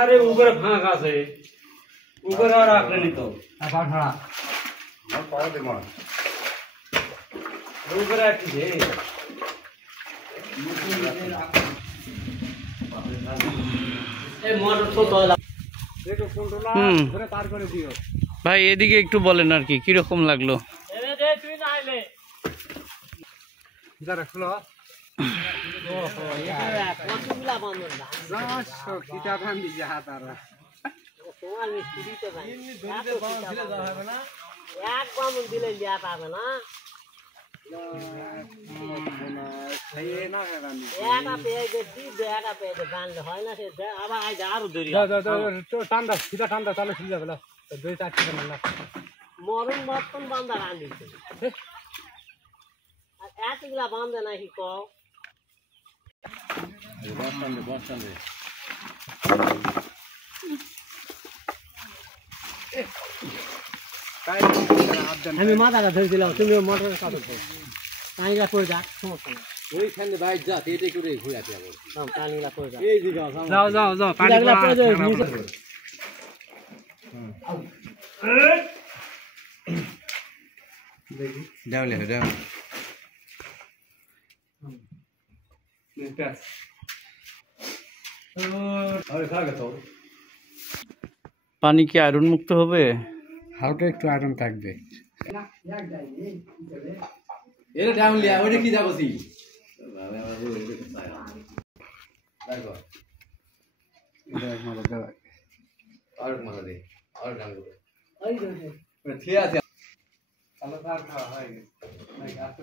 আরে উপরে ফাঁক আছে উপরে আর রাখলে নি তো উপরে রাখছে ভাই এদিকে একটু বলেন আর কি কিরকম লাগলো মরণ বর্তন বান্ধা রান্ধি আর এতগুলা বান্ধে নাকি কও আমি মাথাটা ধরেছিলাম তুমি মোটরের কাছে পানিটা পড়ে যাক সমস্যা নেই ওইখানে বাইক যা এটা করে ঘুরে আসি আবার পানিটা পড়ে যাক এই দিকে যাও যাও যাও পানিটা পড়ে যাও দেখি ডাউন লে ডাউন পানি কি আয়রন মুক্ত হবে? হালকা একটু আয়রন থাকবে। এটা ডাউন লিয়া ওইটা কি যাবছি আর মারা দে আর ডাউন করে ওই দে ঠিক আছে তাহলে তার খাওয়া হয়ে গেছে নাই আর তো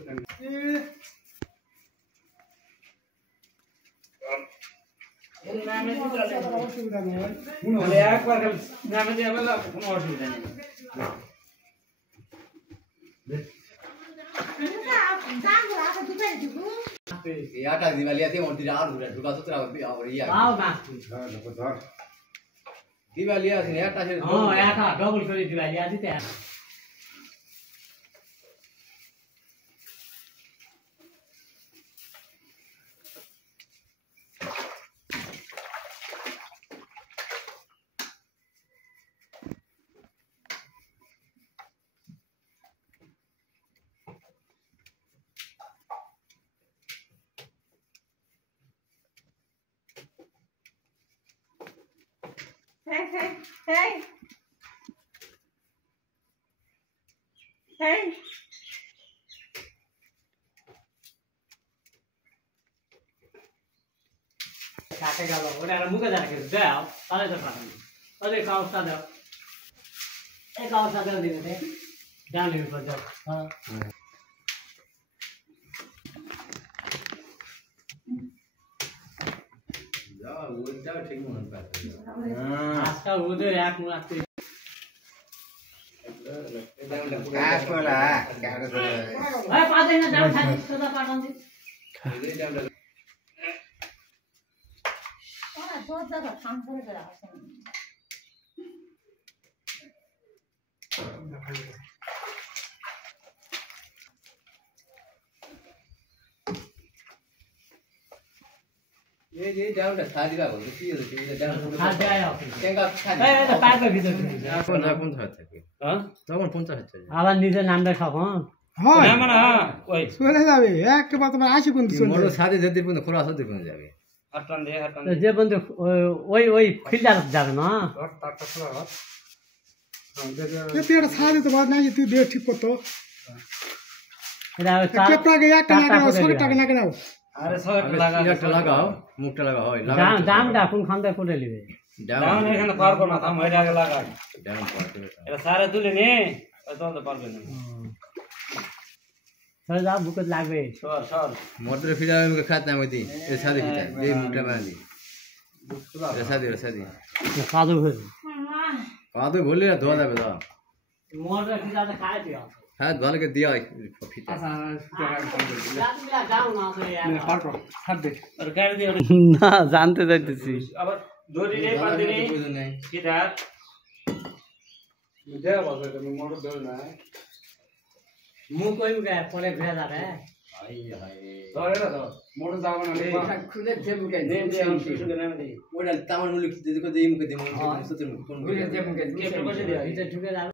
आटा दिवालिया थी और दिरार ढुका तो तेरा और ये आओ ना दिवालिया थी आटा से हां आटा डबल कर दिवालिया थी ते Hey, hey, hey. Hey. কাকে গেল ওটা আর মুখে দেখা গেছে দাও তাহলে তো পাঠাবো ওদের কাউসটা দাও এই কাউসটা দাও দিতে ডান নিয়ে পড় যাও হ্যাঁ যাও ওইটা ঠিক মনে পাচ্ছে আজকাল ওদের এক মুখ কাজ করা কাজ করে ভাই পাতে না দাও খালি সোজা পাঠান দি এই দামটা ওরা জোর দাদা কাম করে করে আসেন ये डाउन खाली का बोल की है ये डाउन খা যায় কেঙ্গা খালি এই এটা পাইপের ভিতর এখন না কোন থাকে হ্যাঁ তখন 50 হচ্ছে আবার নিজে নামটা সখন হয় না মানে হ্যাঁ ওই চলে যাবে একবার তোমার আসি কোন চলে মোর সাথে যেতে পর্যন্ত খোলা সাথে পর্যন্ত যাবে হাটটান দে হাটটান যে বন্ধু ওই ফিল্টার যাবে না তারটা খোলা হয় তুই এটা সাথে তো বাদ নাই তুই দে ঠিক করতো এটা কেপটাকে একটা না দাও সবটাকে না দাও আরে সবটা লাগাও মুখটা লাগাও হয় দামটা কোন খান্দা করে নেবে ডাউন এখানে পারবো না থাম এটা আগে লাগাই ডাউন পারতে এটা সারে তুলে নে তখন পারবে না সর যা বুকে লাগবে সর সর মোটরে ফিরাবে মুখে খাত না মইতি এ সাদে ফিটা এই মুখটা বাঁধি এ সাদে কাদু হয়ে কাদু ভুললে ধোয়া যাবে দাও মোটরে ফিটাতে খাই দিও হ্যাঁ ধোয়া কে দিয়া ফিটা না জানতে চাইতেছি আবার দড়ি নেই পাতি নেই কিটার মুঝে বাবা তুমি মোটর ধরে না মুখ কই মুখে পরে ভেজা যাবে ধর এটা ধর মোটর যাবে না খুলে যে মুখে নে ওটা তামার মুলুক দিতে কো দেই মুখে দে মুখে সুতর মুখ কোন খুলে যে মুখে ঢুকে যাবে